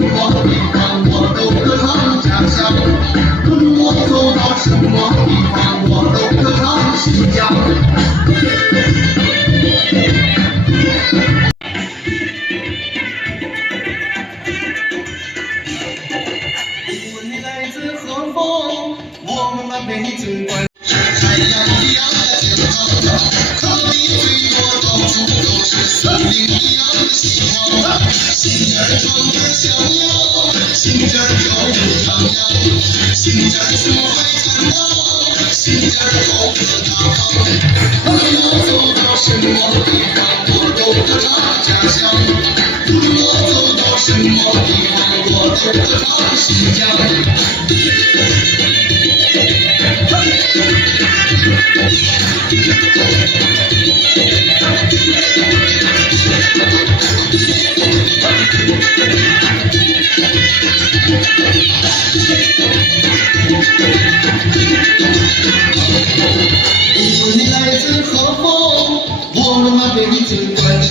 么地方，我都歌唱家乡。无论我走到什么地方，我都歌唱新疆。无论你来自何方，我们把北京关。是太阳一样的肩膀，可比最多到处都是森林一样的希望。心尖唱着向往，心尖跳着徜徉，心尖胸怀坦荡，心尖高歌大方。无论我走到什么地方，我都歌唱家乡。无论我走到什么地方，我都歌唱新疆。无论你来自何方，我们把北京关上。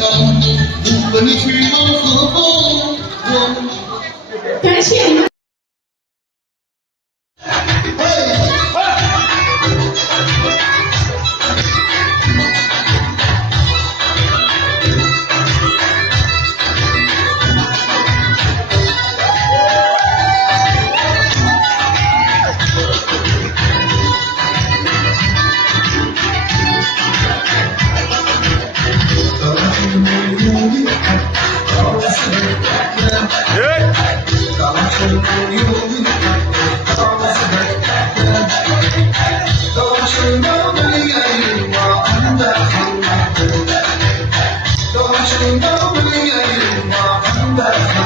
无论你去往何方，我们感谢。Thank you.